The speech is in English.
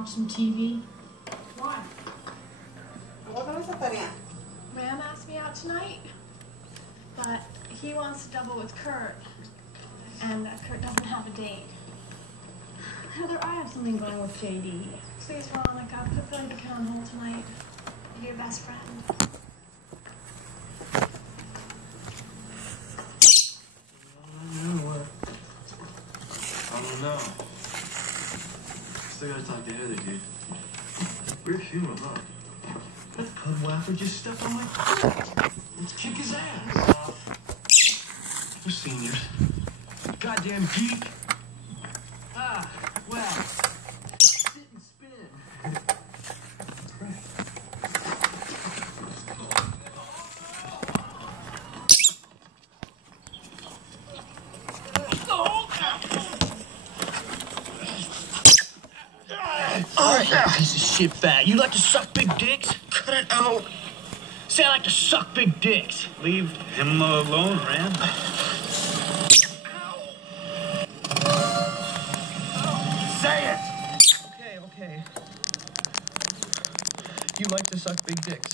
watch some TV? Why? ¿Cómo te ves esa tarea? Ram asked me out tonight, but he wants to double with Kurt, and Kurt doesn't have a date. Heather, I have something going with JD. Please, Veronica, put Billy the Kid on hold tonight. You're your best friend. I don't know. Still gotta talk to Heather, dude. Weird human, huh? That pud whapper just stepped on my foot. Let's kick his ass. We're seniors. Goddamn geek. Ah, well. Sit and spin. Right. Oh, yeah. Piece of shit bag. You like to suck big dicks? Cut it out. Say I like to suck big dicks. Leave him alone, Ram. Say it! Okay. You like to suck big dicks.